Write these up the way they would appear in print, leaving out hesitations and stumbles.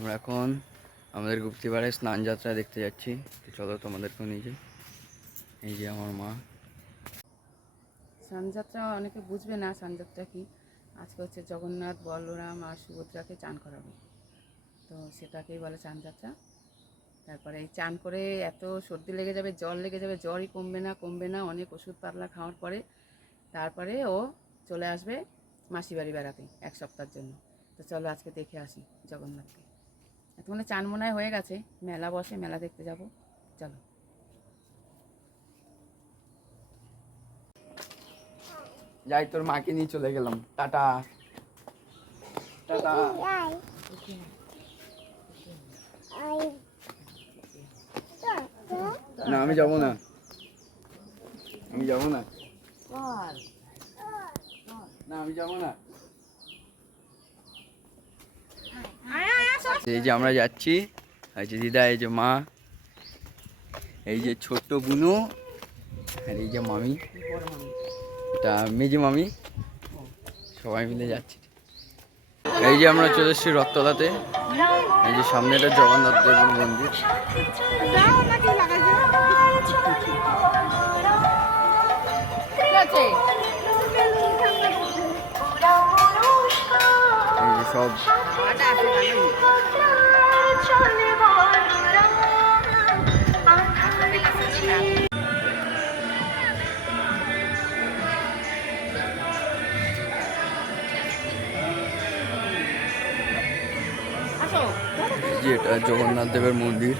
আমরা এখন আমাদের গুপ্তিপাড়ে স্নান যাত্রা দেখতে যাচ্ছি। চলো তোমাদেরকেও নিয়ে যাই। এই যে আমার মা। স্নানযাত্রা অনেকে বুঝবে না স্নানযাত্রা কি। আজকে হচ্ছে জগন্নাথ, বলরাম আর সুভদ্রাকে চান করাবে, তো সেটাকেই বলে স্নানযাত্রা। তারপরে এই চান করে এত সর্দি লেগে যাবে, জ্বর লেগে যাবে, জ্বরই কমবে না অনেক ওষুধ পাতলা খাওয়ার পরে। তারপরে ও চলে আসবে মাসি বাড়ি বেড়াতে 1 সপ্তাহের জন্য। তো চলো আজকে দেখে আসি জগন্নাথকে। এতক্ষণে চান মনে হয় হয়ে গেছে, মেলা বসে, মেলা দেখতে যাব। চলো। যাই, তোর মাকে নিয়ে চলে গেলাম। Tata tata. না আমি যাবো না, আমি যাবো না, না আমি যাবো না। এই যে আমরা যাচ্ছি, এই যে দিদা, এই যে মা, এই যে ছোট্ট বুনু, আর এই যে মামি, এটা মেজি মামি, সবাই মিলে যাচ্ছি। এই যে আমরা চলে এসেছি রথতলাতে। এই যে সামনে এটা জগন্নাথ দেবের মন্দির। এই যে সব যে এটা জগন্নাথ দেবের মন্দির।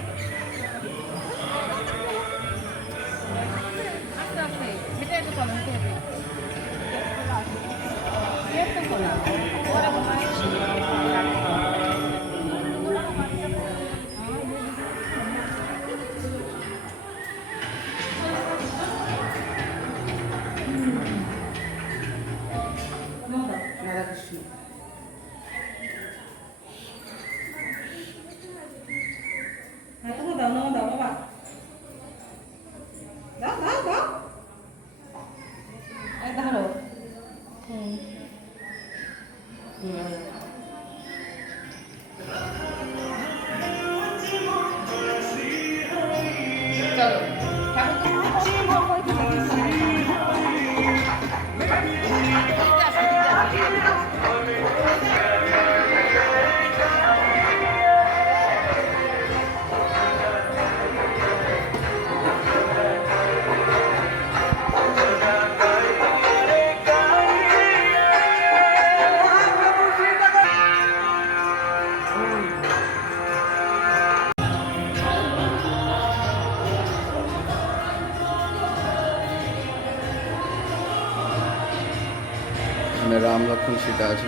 রাম লক্ষ্মণ সীতা আছে।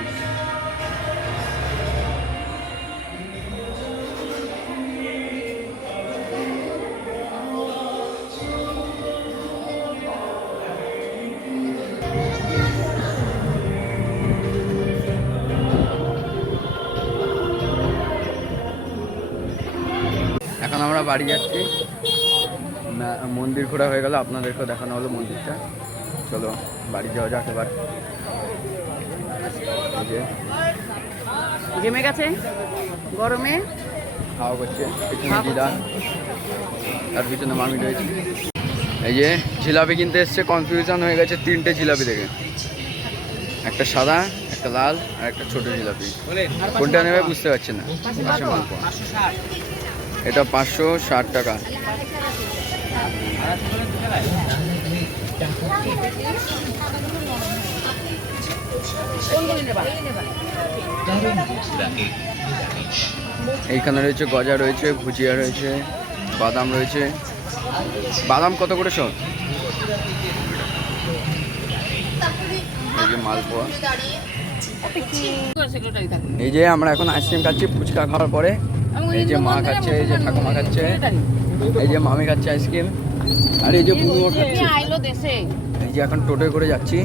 এখন আমরা বাড়ি যাচ্ছি। মন্দির ঘোরা হয়ে গেল, আপনাদেরকেও দেখানো হলো মন্দিরটা। চলো বাড়ি যাওয়া যাক এবার। জমে গেছে গরমে, হাওয়া করছে, পিছনে দিদা, তার পিছনে মামি রয়েছে। এই যে জিলাপি কিনতে এসছে, কনফিউশন হয়ে গেছে 3টে জিলাপি দেখে, একটা সাদা, একটা লাল আর একটা ছোট জিলাপি। কোনটা নেবে বুঝতে পারছে না। পাশে মালপোয়া, এটা 560 টাকা। এইখানে রয়েছে গজা রয়েছে, ভুজিয়া রয়েছে, বাদাম রয়েছে। বাদাম কত করে সব? এই যে মালপোয়া। এই যে আমরা এখন আইসক্রিম খাচ্ছি ফুচকা খাওয়ার পরে। এই যে মা খাচ্ছে, এই যে ঠাকুমা খাচ্ছে, এই যে মামি খাচ্ছে আইসক্রিম, আর এই যে বুনুও খাচ্ছে। এই যে এখন টোটোয় করে যাচ্ছি।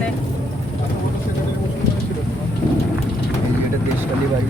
এই যে এটা দেশকালী বাড়ি।